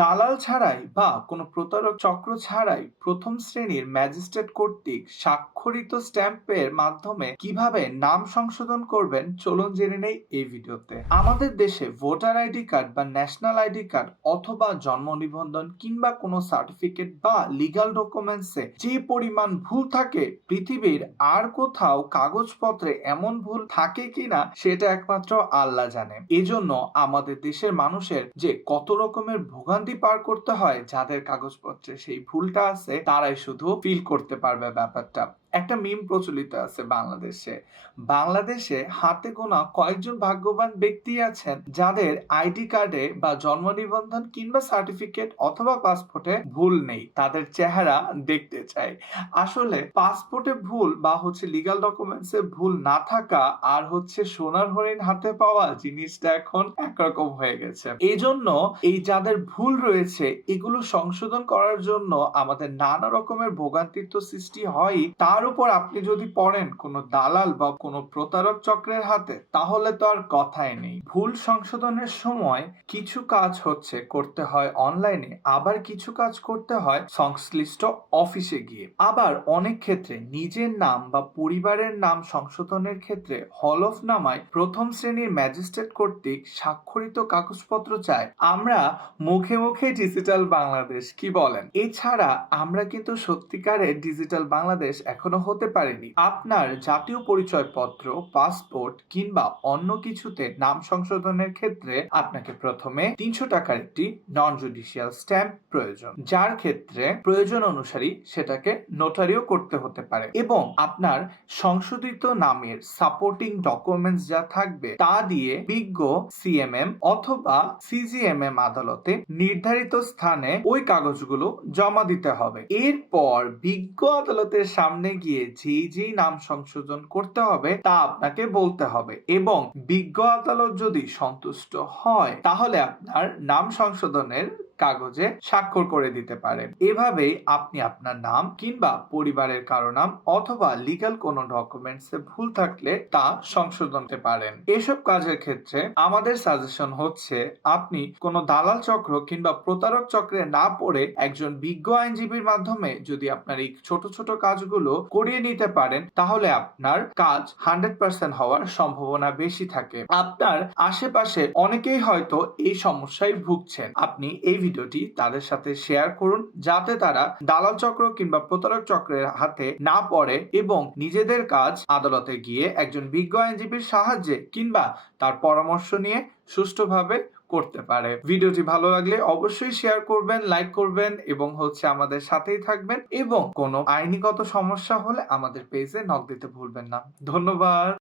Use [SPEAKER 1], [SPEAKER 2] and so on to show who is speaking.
[SPEAKER 1] দালাল ছাড়াই বা কোনো প্রতারক চক্র ছাড়াই প্রথম শ্রেণির ম্যাজিস্ট্রেট কর্তৃক স্বাক্ষরিত স্ট্যাম্পের মাধ্যমে কীভাবে নাম সংশোধন করবেন, চলুন জেনে নেই এই ভিডিওতে। আমাদের দেশে ভোটার আইডি কার্ড বা ন্যাশনাল আইডি কার্ড অথবা জন্ম নিবন্ধন কিংবা কোনো সার্টিফিকেট বা লিগাল ডকুমেন্টসে যে পরিমাণ ভুল থাকে, পৃথিবীর আর কোথাও কাগজপত্রে এমন ভুল থাকে কিনা সেটা একমাত্র আল্লাহ জানে। এজন্য আমাদের দেশের মানুষের যে কত রকমের ভোগান্তি পার করতে হয়। যাদের কাগজপত্রে সেই ভুলটা আছে তারাই শুধু ফিল করতে পারবে ব্যাপারটা। একটা মিম প্রচলিত আছে বাংলাদেশে। বাংলাদেশে হাতে গোনা কয়েকজন ভাগ্যবান ব্যক্তি আছেন যাদের আইডি কার্ডে বা জন্ম নিবন্ধন কিংবা সার্টিফিকেট অথবা পাসপোর্টে ভুল নেই, তাদের চেহারা দেখতে চাই। আসলে পাসপোর্টে ভুল বা হচ্ছে লিগাল ডকুমেন্টসে ভুল না থাকা আর হচ্ছে সোনার হরিণ হাতে পাওয়া জিনিসটা এখন একরকম হয়ে গেছে। এই জন্য এই যাদের ভুল রয়েছে, এগুলো সংশোধন করার জন্য আমাদের নানা রকমের ভোগান্তিত্ব সৃষ্টি হয়, তার উপর আপনি যদি পড়েন কোনো দালাল বা কোনো প্রতারক চক্রের হাতে, তাহলে তো আর কথাই নেই। ভুল সংশোধনের সময় কিছু কাজ হচ্ছে, করতে হয় অনলাইনে, আবার কিছু কাজ করতে হয় সংশ্লিষ্ট অফিসে গিয়ে। আবার অনেক ক্ষেত্রে নিজের নাম বা পরিবারের নাম সংশোধনের ক্ষেত্রে হলফনামায় প্রথম শ্রেণির ম্যাজিস্ট্রেট কর্তৃক স্বাক্ষরিত কাগজপত্র চায় আমরা মুখে মুখে ডিজিটাল বাংলাদেশ, কি বলেন? এছাড়া আমরা কিন্তু সত্যিকারের ডিজিটাল বাংলাদেশ এখনও হতে পারেনি। আপনার জাতীয় পরিচয়পত্র, পাসপোর্ট কিংবা অন্য কিছুতে নাম সংশোধনের ক্ষেত্রে আপনাকে প্রথমে তিনশো টাকার একটি নন জুডিশিয়াল স্ট্যাম্প প্রয়োজন, যার ক্ষেত্রে প্রয়োজন অনুসারী সেটাকে নোটারিও করতে হতে পারে এবং আপনার সংশোধিত নামের সাপোর্টিং ডকুমেন্টস যা থাকবে তা দিয়ে বিজ্ঞ সিএমএম অথবা সিজিএমএম আদালতে নির্ধারিত স্থানে ওই কাগজগুলো জমা দিতে হবে। এরপর বিজ্ঞ আদালতের সামনে গিয়ে যেই যেই নাম সংশোধন করতে হবে, তা আপনাকে বলতে হবে। এবং বিজ্ঞ আদালত যদি সন্তুষ্ট হয়, তাহলে আপনার নাম সংশোধনের কাগজে স্বাক্ষর করে দিতে পারেন এভাবেই আপনি আপনার নাম কিংবা পরিবারের কারও নাম অথবা লিগ্যাল কোনো ডকুমেন্টসে ভুল থাকলে তা সংশোধন করতে পারেন। এসব কাজের ক্ষেত্রে আমাদের সাজেশন হচ্ছে আপনি কোনো দালাল চক্র কিংবা প্রতারক চক্রে না পড়ে একজন বিজ্ঞ আইনজীবীর মাধ্যমে যদি আপনার এই ছোট ছোট কাজগুলো করিয়ে নিতে পারেন, তাহলে আপনার কাজ হান্ড্রেড পার্সেন্ট হওয়ার সম্ভাবনা বেশি থাকে। আপনার আশেপাশে অনেকেই হয়তো এই সমস্যায় ভুগছেন। আপনি এই ভিডিওটি তাদের সাথে শেয়ার করুন যাতে তারা দালাল চক্র কিংবা প্রতারক চক্রের হাতে না পড়ে এবং নিজেদের কাজ আদালতে গিয়ে একজন বিজ্ঞ আইনজীবীর সাহায্যে কিংবা তার পরামর্শ নিয়ে সুষ্ঠুভাবে করতে পারে। ভিডিওটি ভালো লাগলে অবশ্যই শেয়ার করবেন লাইক করবেন এবং হচ্ছে আমাদের সাথেই থাকবেন এবং কোনো আইনিগত সমস্যা হলে আমাদের পেজে নক দিতে ভুলবেন না। ধন্যবাদ।